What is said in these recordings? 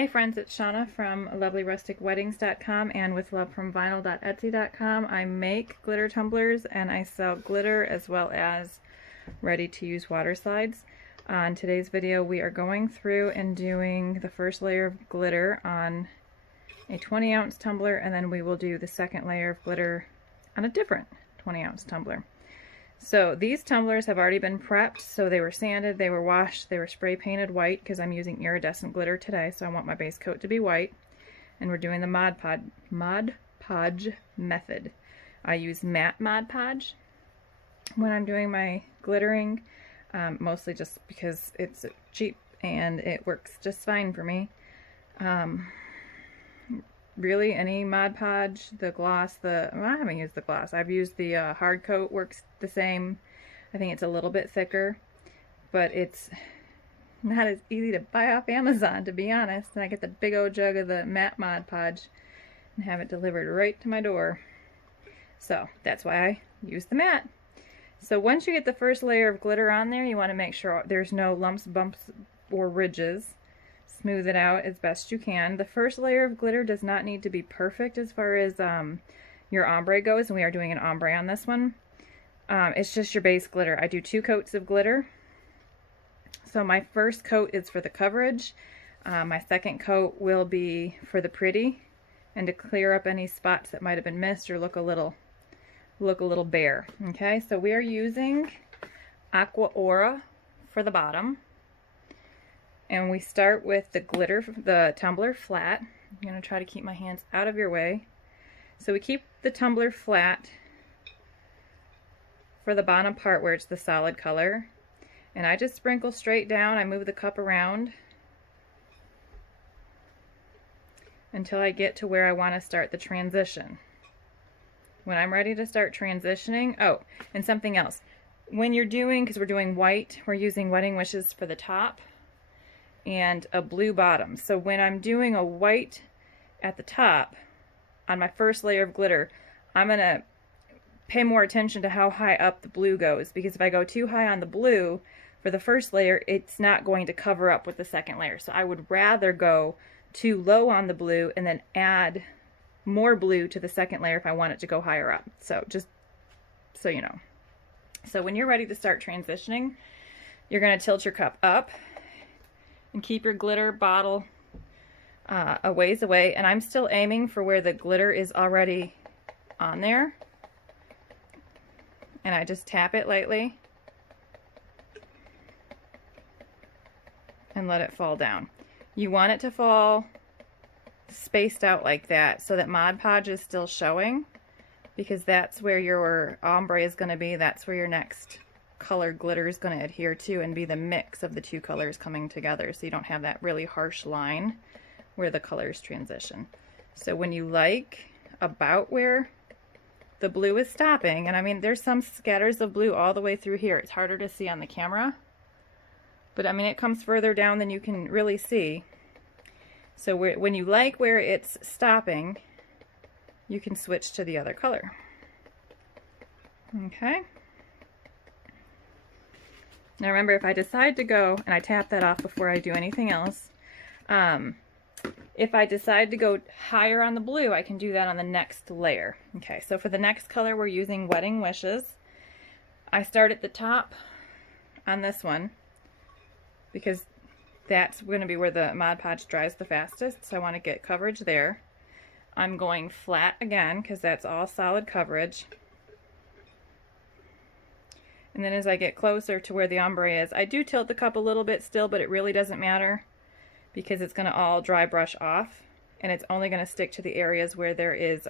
Hey friends, it's Shauna from lovelyrusticweddings.com and with love from vinyl.etsy.com. I make glitter tumblers and I sell glitter as well as ready-to-use water slides. On today's video we are going through and doing the first layer of glitter on a 20-ounce tumbler, and then we will do the second layer of glitter on a different 20-ounce tumbler. So these tumblers have already been prepped, so they were sanded, they were washed, they were spray painted white because I'm using iridescent glitter today, so I want my base coat to be white. And we're doing the Mod Podge method. I use matte Mod Podge when I'm doing my glittering, mostly just because it's cheap and it works just fine for me. Really, any Mod Podge, the gloss, well, I haven't used the gloss. I've used the hard coat, works the same. I think it's a little bit thicker, but it's not as easy to buy off Amazon, to be honest. And I get the big old jug of the matte Mod Podge and have it delivered right to my door. So that's why I use the matte. So once you get the first layer of glitter on there, you want to make sure there's no lumps, bumps, or ridges. Smooth it out as best you can. The first layer of glitter does not need to be perfect as far as your ombre goes, and we are doing an ombre on this one. It's just your base glitter. I do 2 coats of glitter. So my first coat is for the coverage. My second coat will be for the pretty and to clear up any spots that might have been missed or look a little bare. Okay, so we are using Aqua for the bottom. And we start with the glitter, the tumbler flat. I'm going to try to keep my hands out of your way. So we keep the tumbler flat for the bottom part where it's the solid color. And I just sprinkle straight down. I move the cup around until I get to where I want to start the transition. When I'm ready to start transitioning, oh, and something else. When you're doing, because we're doing white, we're using Wedding Wishes for the top and a blue bottom. So when I'm doing a white at the top on my first layer of glitter, I'm going to pay more attention to how high up the blue goes, because if I go too high on the blue for the first layer, it's not going to cover up with the second layer. So I would rather go too low on the blue and then add more blue to the second layer if I want it to go higher up. So just so you know. So when you're ready to start transitioning, you're going to tilt your cup up and keep your glitter bottle a ways away. And I'm still aiming for where the glitter is already on there. And I just tap it lightly and let it fall down. You want it to fall spaced out like that so that Mod Podge is still showing, because that's where your ombre is going to be. That's where your next color glitter is going to adhere to and be the mix of the 2 colors coming together, so you don't have that really harsh line where the colors transition. So when you like about where the blue is stopping, and I mean there's some scatters of blue all the way through here. It's harder to see on the camera, but I mean it comes further down than you can really see. So when you like where it's stopping, you can switch to the other color. Okay. Now remember, if I decide to go, and I tap that off before I do anything else, if I decide to go higher on the blue, I can do that on the next layer. Okay, so for the next color, we're using Wedding Wishes. I start at the top on this one because that's going to be where the Mod Podge dries the fastest, so I want to get coverage there. I'm going flat again because that's all solid coverage. And then as I get closer to where the ombre is, I do tilt the cup a little bit still, but it really doesn't matter because it's going to all dry brush off, and it's only going to stick to the areas where there is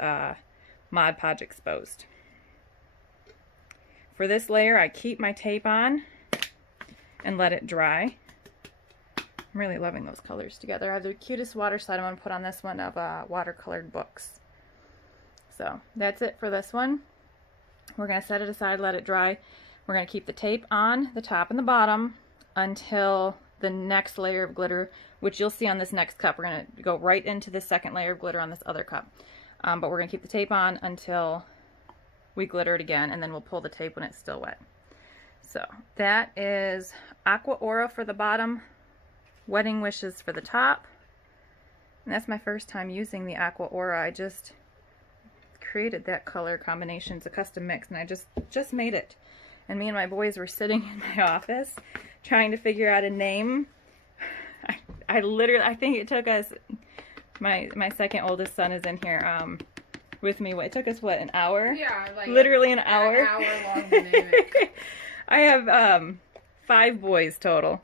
Mod Podge exposed. For this layer, I keep my tape on and let it dry. I'm really loving those colors together. I have the cutest water slide I'm going to put on this one of watercolored books. So that's it for this one. We're going to set it aside, let it dry. We're going to keep the tape on the top and the bottom until the next layer of glitter, which you'll see on this next cup. We're going to go right into the second layer of glitter on this other cup. But we're going to keep the tape on until we glitter it again, and then we'll pull the tape when it's still wet. So that is Aqua for the bottom, Wedding Wishes for the top, And that's my first time using the Aqua Aura. I just created that color combination. It's a custom mix, and I just made it. And me and my boys were sitting in my office trying to figure out a name. I think it took us, my second oldest son is in here with me. It took us, what, an hour? Yeah, like literally an hour. An hour long to name it. I have 5 boys total.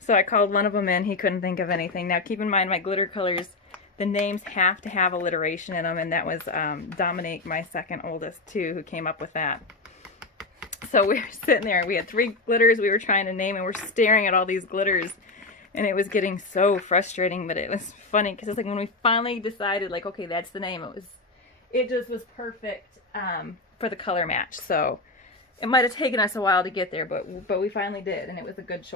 So I called one of them in. He couldn't think of anything. Now keep in mind, my glitter colors, the names have to have alliteration in them, and that was Dominique, my second oldest, too, who came up with that. So we were sitting there, we had 3 glitters we were trying to name, and we're staring at all these glitters, and it was getting so frustrating, but it was funny, because it's like when we finally decided, like, okay, that's the name, it just was perfect for the color match. So it might have taken us a while to get there, but we finally did, and it was a good choice.